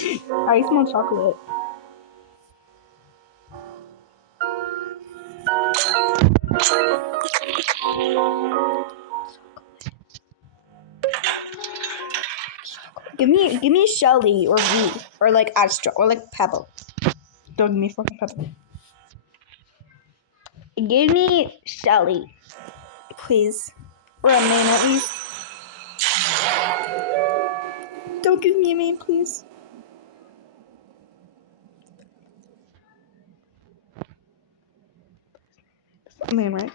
I smell chocolate. Give me Shelly or V or like Astra or like Pebble. Don't give me fucking Pebble. Give me Shelly, please, or a main at least. Don't give me a main, please. A main, right?